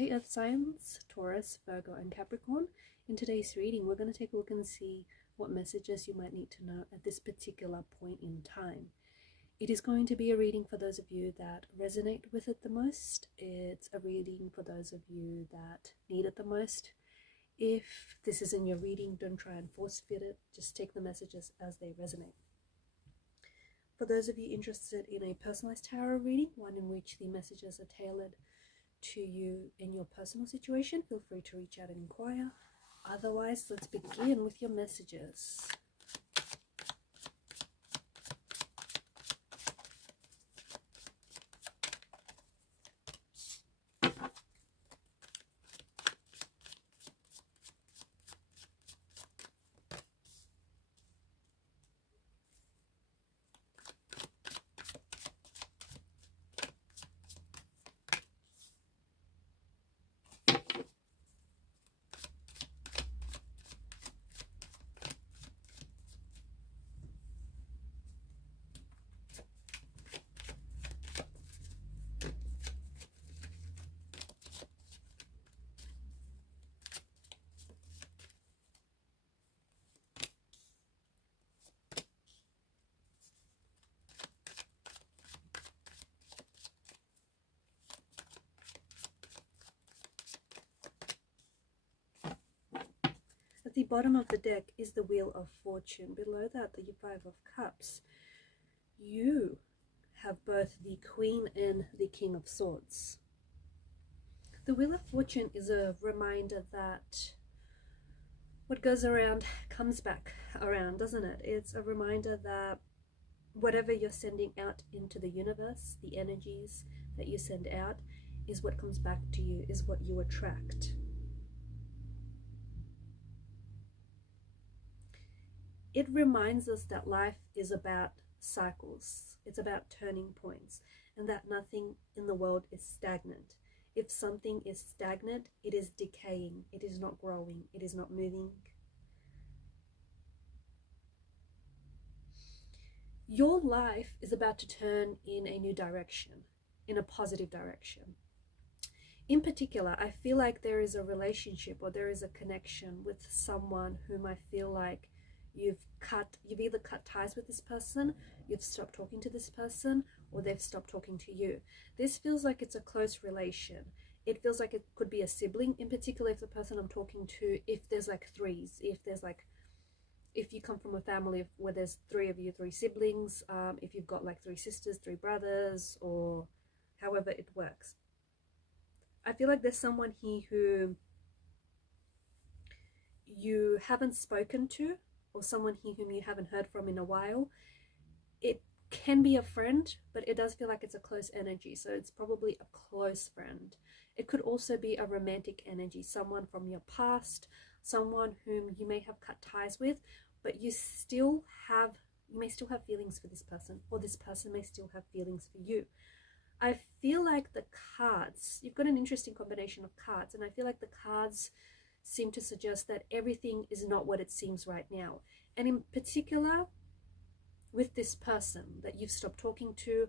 Hey Earth Signs, Taurus, Virgo, and Capricorn. In today's reading, we're going to take a look and see what messages you might need to know at this particular point in time. It is going to be a reading for those of you that resonate with it the most. It's a reading for those of you that need it the most. If this isn't your reading, don't try and force fit it. Just take the messages as they resonate. For those of you interested in a personalized tarot reading, one in which the messages are tailored to you in your personal situation, feel free to reach out and inquire. Otherwise, let's begin with your messages. At the bottom of the deck is the Wheel of Fortune. Below that, the Five of Cups. You have both the Queen and the King of Swords. The Wheel of Fortune is a reminder that what goes around comes back around, doesn't it? It's a reminder that whatever you're sending out into the universe, the energies that you send out, is what comes back to you, is what you attract. It reminds us that life is about cycles. It's about turning points, and that nothing in the world is stagnant. If something is stagnant, it is decaying. It is not growing. It is not moving. Your life is about to turn in a new direction, in a positive direction. In particular, I feel like there is a relationship or there is a connection with someone whom I feel like you've either cut ties with this person, you've stopped talking to this person, or they've stopped talking to you. This feels like it's a close relation. It feels like it could be a sibling, in particular if the person I'm talking to, if there's like threes, if you come from a family where there's three of you, three siblings, if you've got like three sisters, three brothers, or however it works. I feel like there's someone here who you haven't spoken to, or someone here whom you haven't heard from in a while. It can be a friend, but it does feel like it's a close energy, so it's probably a close friend. It could also be a romantic energy, someone from your past, someone whom you may have cut ties with, but you may still have feelings for this person, or this person may still have feelings for you. I feel like the cards, you've got an interesting combination of cards, and I feel like the cards seem to suggest that everything is not what it seems right now. And in particular, with this person that you've stopped talking to,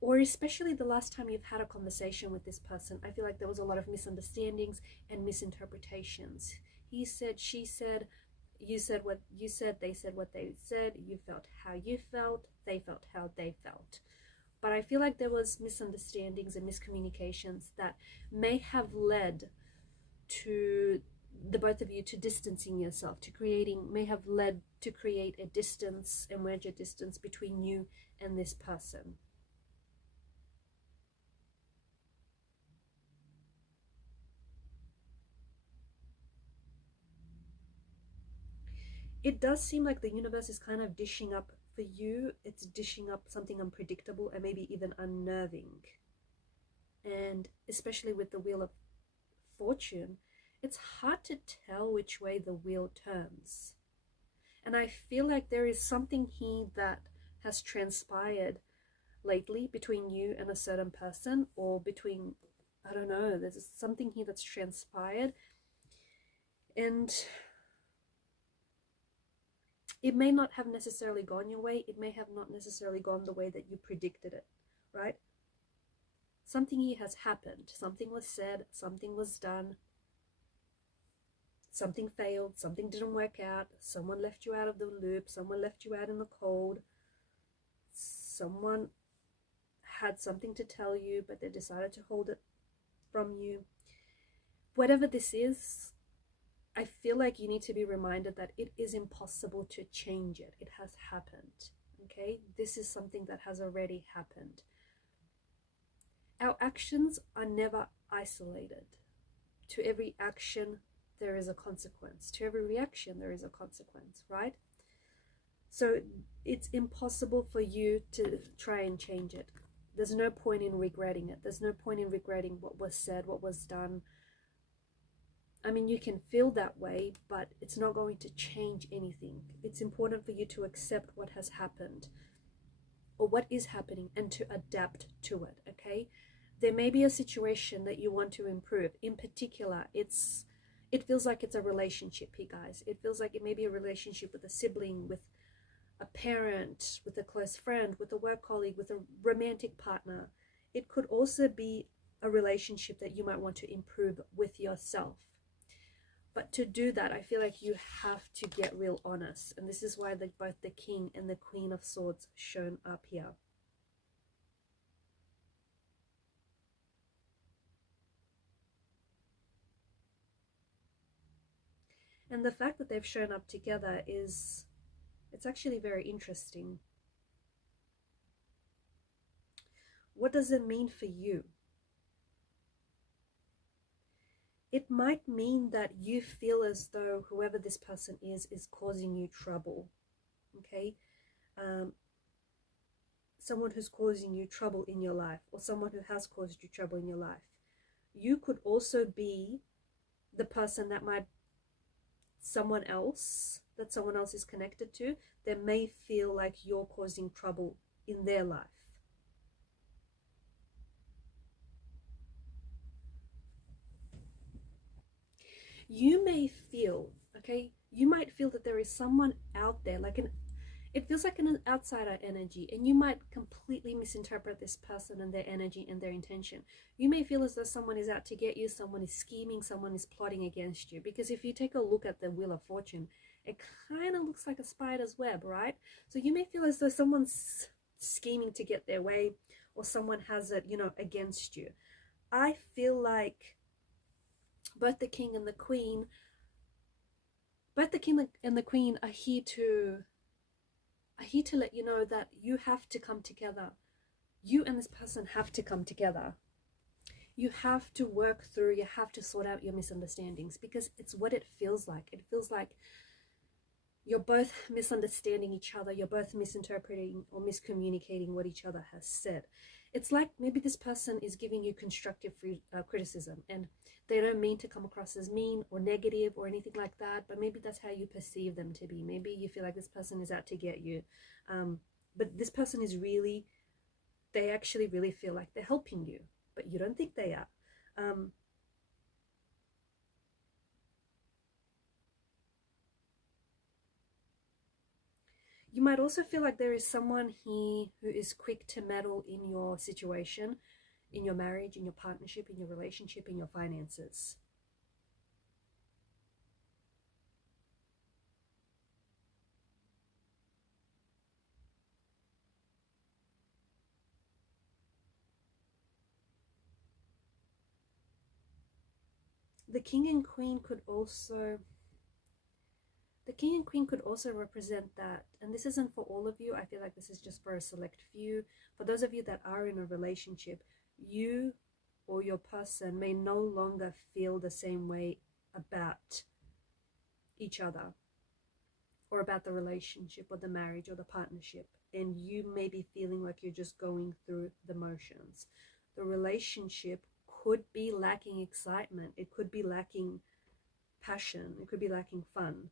or especially the last time you've had a conversation with this person, I feel like there was a lot of misunderstandings and misinterpretations. He said, she said, you said what you said, they said what they said, you felt how you felt, they felt how they felt. But I feel like there was misunderstandings and miscommunications that may have led to the both of you to distancing yourself, may have led to create a distance and wedge a distance between you and this person. It does seem like the universe is kind of dishing up for you. It's dishing up something unpredictable and maybe even unnerving. And especially with the Wheel of Fortune, it's hard to tell which way the wheel turns. And I feel like there is something here that has transpired lately between you and a certain person, or between, I don't know, there's something here that's transpired. And it may not have necessarily gone your way. It may have not necessarily gone the way that you predicted it, right? something here has happened. Something was said, something was done, something failed, something didn't work out, someone left you out of the loop, someone left you out in the cold, someone had something to tell you, but they decided to hold it from you. Whatever this is, I feel like you need to be reminded that it is impossible to change it. It has happened. Okay? This is something that has already happened. Our actions are never isolated. To every action, there is a consequence. To every reaction, there is a consequence, right? So it's impossible for you to try and change it. There's no point in regretting it. There's no point in regretting what was said, what was done. I mean, you can feel that way, but it's not going to change anything. It's important for you to accept what has happened or what is happening and to adapt to it, okay? There may be a situation that you want to improve. In particular, it feels like it's a relationship here, guys. It feels like it may be a relationship with a sibling, with a parent, with a close friend, with a work colleague, with a romantic partner. It could also be a relationship that you might want to improve with yourself. But to do that, I feel like you have to get real honest. And this is why both the King and the Queen of Swords shown up here. And the fact that they've shown up together it's actually very interesting. What does it mean for you? It might mean that you feel as though whoever this person is causing you trouble, okay? Someone who's causing you trouble in your life, or someone who has caused you trouble in your life. You could also be the person that someone else is connected to, that may feel like you're causing trouble in their life. You may feel, okay, you might feel that there is someone out there, it feels like an outsider energy, and you might completely misinterpret this person and their energy and their intention. You may feel as though someone is out to get you, someone is scheming, someone is plotting against you. Because if you take a look at the Wheel of Fortune, it kind of looks like a spider's web, right? So you may feel as though someone's scheming to get their way, or someone has it, against you. I feel like both the King and the Queen are here to let you know that you have to come together. You and this person have to come together. You have to work through, you have to sort out your misunderstandings, because it's what it feels like. It feels like you're both misunderstanding each other. You're both misinterpreting or miscommunicating what each other has said. It's like maybe this person is giving you constructive criticism, and they don't mean to come across as mean or negative or anything like that, but maybe that's how you perceive them to be. Maybe you feel like this person is out to get you. But this person is they actually really feel like they're helping you, but you don't think they are. You might also feel like there is someone here who is quick to meddle in your situation, in your marriage, in your partnership, in your relationship, in your finances. The King and Queen could also represent that, and this isn't for all of you. I feel like this is just for a select few. For those of you that are in a relationship, you or your person may no longer feel the same way about each other, or about the relationship or the marriage or the partnership, and you may be feeling like you're just going through the motions. The relationship could be lacking excitement, it could be lacking passion, it could be lacking fun.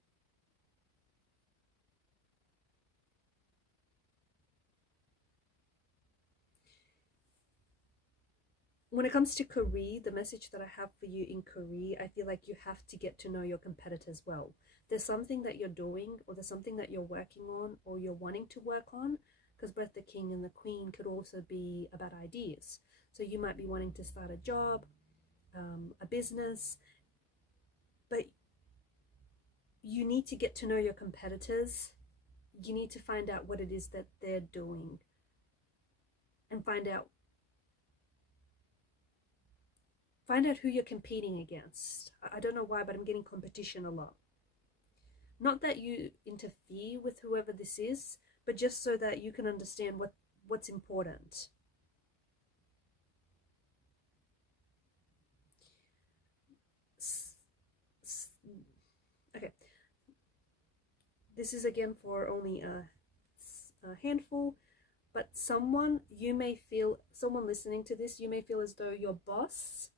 When it comes to career, the message that I have for you in career, I feel like you have to get to know your competitors well. There's something that you're doing, or there's something that you're working on, or you're wanting to work on, because both the King and the Queen could also be about ideas. So you might be wanting to start a job, a business, but you need to get to know your competitors. You need to find out what it is that they're doing and find out who you're competing against. I don't know why, but I'm getting competition a lot. Not that you interfere with whoever this is, but just so that you can understand what's important. Okay, this is again for only a handful, but someone listening to this, you may feel as though your boss,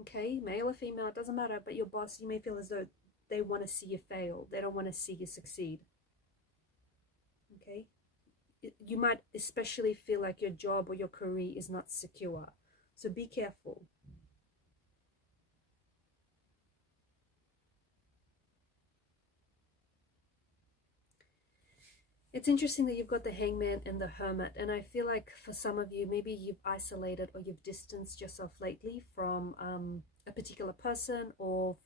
okay, male or female, it doesn't matter, but your boss, you may feel as though they want to see you fail. They don't want to see you succeed. Okay? You might especially feel like your job or your career is not secure. So be careful. It's interesting that you've got the Hangman and the Hermit, and I feel like for some of you, maybe you've isolated or you've distanced yourself lately from a particular person, or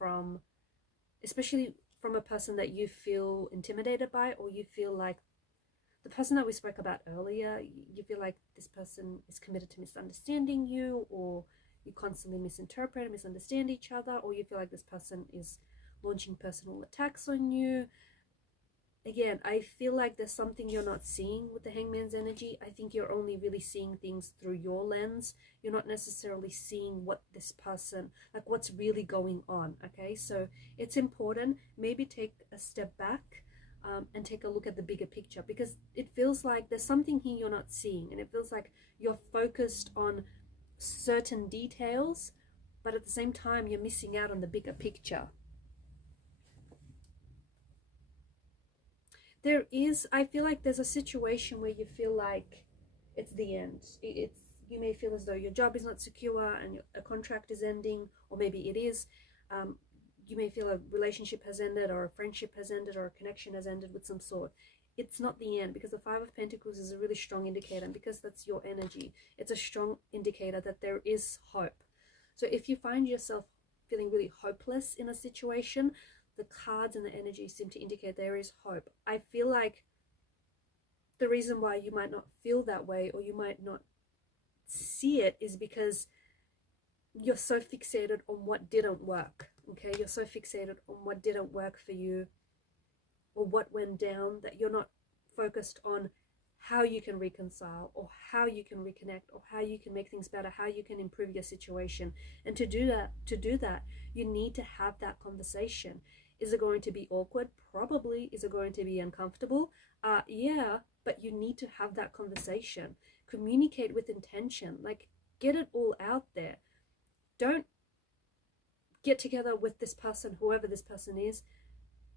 especially from a person that you feel intimidated by, or you feel like the person that we spoke about earlier, you feel like this person is committed to misunderstanding you, or you constantly misinterpret and misunderstand each other, or you feel like this person is launching personal attacks on you. Again, I feel like there's something you're not seeing with the Hangman's energy. I think you're only really seeing things through your lens. You're not necessarily seeing what this person, like what's really going on, okay? So it's important, maybe take a step back and take a look at the bigger picture, because it feels like there's something here you're not seeing, and it feels like you're focused on certain details, but at the same time, you're missing out on the bigger picture. I feel like there's a situation where you feel like it's the end. You may feel as though your job is not secure and a contract is ending, or maybe it is. You may feel a relationship has ended, or a friendship has ended, or a connection has ended with some sort. It's not the end, because the Five of Pentacles is a really strong indicator, and because that's your energy, it's a strong indicator that there is hope. So if you find yourself feeling really hopeless in a situation, the cards and the energy seem to indicate there is hope. I feel like the reason why you might not feel that way, or you might not see it, is because you're so fixated on what didn't work. Okay, you're so fixated on what didn't work for you, or what went down, that you're not focused on how you can reconcile, or how you can reconnect, or how you can make things better, how you can improve your situation. And to do that, you need to have that conversation. Is it going to be awkward? Probably. Is it going to be uncomfortable? Yeah, but you need to have that conversation. Communicate with intention. Like, get it all out there. Don't get together with this person, whoever this person is,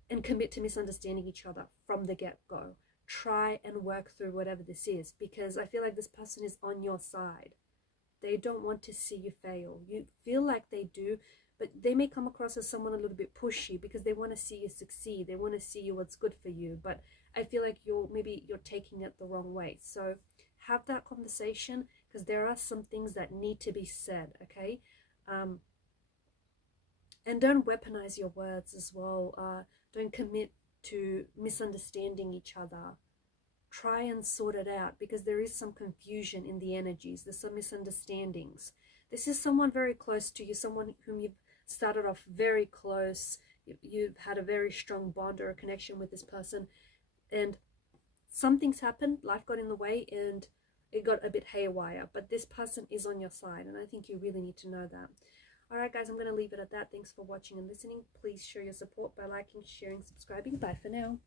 and commit to misunderstanding each other from the get-go. Try and work through whatever this is, because I feel like this person is on your side. They don't want to see you fail. You feel like they do, but they may come across as someone a little bit pushy, because they want to see you succeed. They want to see you what's good for you, but I feel like you're taking it the wrong way. So have that conversation, because there are some things that need to be said, okay? And don't weaponize your words as well. Don't commit to misunderstanding each other. Try and sort it out, because there is some confusion in the energies. There's some misunderstandings. This is someone very close to you, someone whom you've started off very close. You've had a very strong bond or a connection with this person, and something's happened, life got in the way, and it got a bit haywire, but this person is on your side, and I think you really need to know that. Alright guys, I'm going to leave it at that. Thanks for watching and listening. Please show your support by liking, sharing, subscribing. Bye for now.